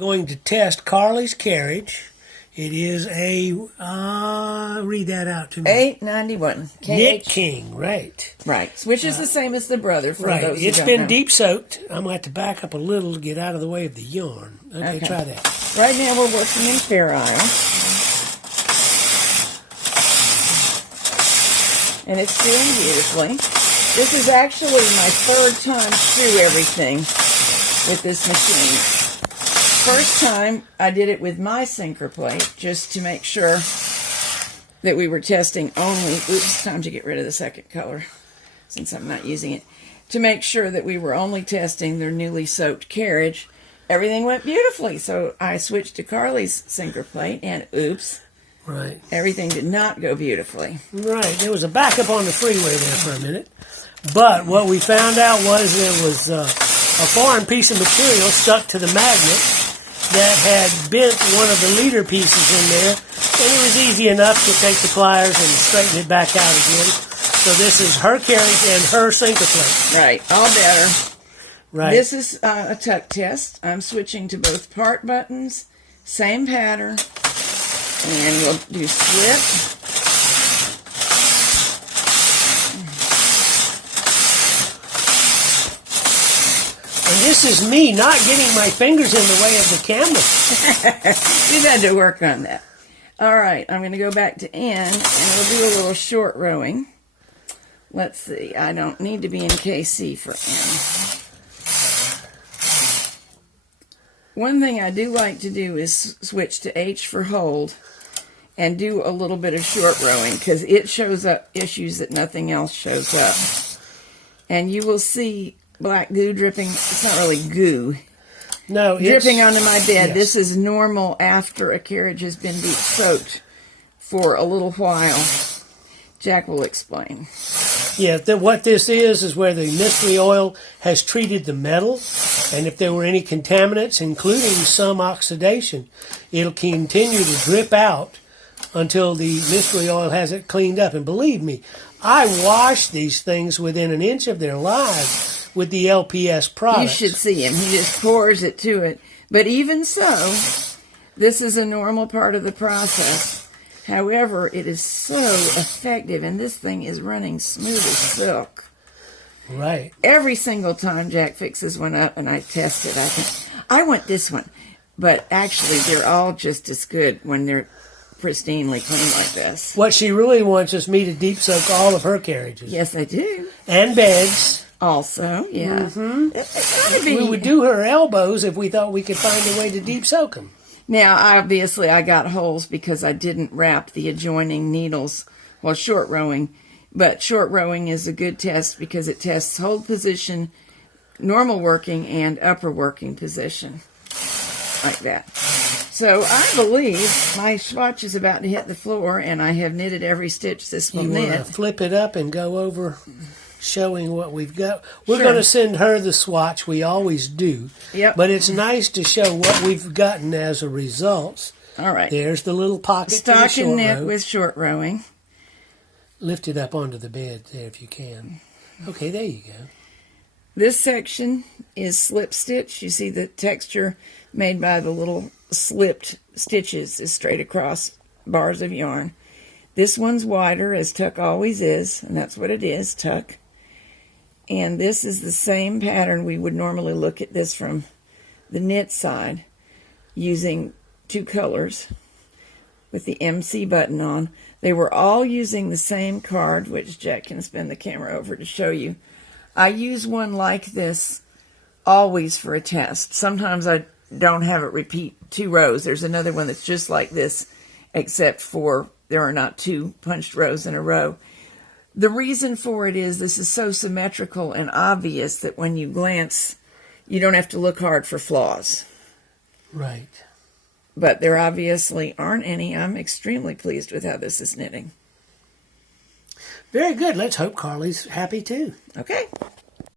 Going to test Carly's carriage. It is a, read that out to me. 891. KnitKing, right. Right, which is the same as the brother for Right, those who it's don't been know. deep soaked. I'm going to have to back up a little to get out of the way of the yarn. Okay, try that. Right now we're working in Fair Isle. And it's doing beautifully. This is actually my third time through everything with this machine. First time, I did it with my sinker plate, just to make sure that we were testing only, oops, time to get rid of the second color, since I'm not using it, to make sure that we were only testing their newly soaked carriage. Everything went beautifully, so I switched to Carly's sinker plate, and oops, right, everything did not go beautifully. Right, there was a backup on the freeway there for a minute, but what we found out was there was a foreign piece of material stuck to the magnet that had bent one of the leader pieces in there, and it was easy enough to take the pliers and straighten it back out again. So this is her carriage and her sinker plate. Right, all better. Right. This is a tuck test. I'm switching to both part buttons, same pattern, and we'll do slip. And this is me not getting my fingers in the way of the camera. We've had to work on that. All right, I'm going to go back to N, and we'll do a little short rowing. Let's see. I don't need to be in KC for N. One thing I do like to do is switch to H for hold and do a little bit of short rowing, because it shows up issues that nothing else shows up. And you will see black goo dripping. It's not really goo. No, dripping onto my bed. Yes. This is normal after a carriage has been deep soaked for a little while. Jack will explain. Yeah, what this is where the mystery oil has treated the metal, and if there were any contaminants, including some oxidation, it'll continue to drip out until the mystery oil has it cleaned up. And believe me, I wash these things within an inch of their lives with the LPS product. You should see him. He just pours it to it. But even so, this is a normal part of the process. However, it is so effective, and this thing is running smooth as silk. Right. Every single time Jack fixes one up and I test it, I think, I want this one. But actually, they're all just as good when they're pristinely clean like this. What she really wants is me to deep soak all of her carriages. Yes, I do. And beds. Also, yeah. Mm-hmm. We would do her elbows if we thought we could find a way to deep soak them. Now, obviously, I got holes because I didn't wrap the adjoining needles while short rowing. But short rowing is a good test because it tests hold position, normal working, and upper working position. Like that. So I believe my swatch is about to hit the floor, and I have knitted every stitch this will knit. You want to flip it up and go over showing what we've got. We're going to send her the swatch. We always do. Yep. But it's nice to show what we've gotten as a result. All right. There's the little pocket for the Stocking short knit row. with short rowing. Lift it up onto the bed there if you can. Okay, there you go. This section is slip stitch. You see the texture made by the little slipped stitches is straight across bars of yarn. This one's wider, as tuck always is, and that's what it is, tuck. And this is the same pattern. We would normally look at this from the knit side using two colors with the MC button on. They were all using the same card, which Jack can spin the camera over to show you. I use one like this always for a test. Sometimes I don't have it repeat 2 rows. There's another one that's just like this, except for there are not 2 punched rows in a row. The reason for it is this is so symmetrical and obvious that when you glance, you don't have to look hard for flaws. Right. But there obviously aren't any. I'm extremely pleased with how this is knitting. Very good. Let's hope Carly's happy too. Okay.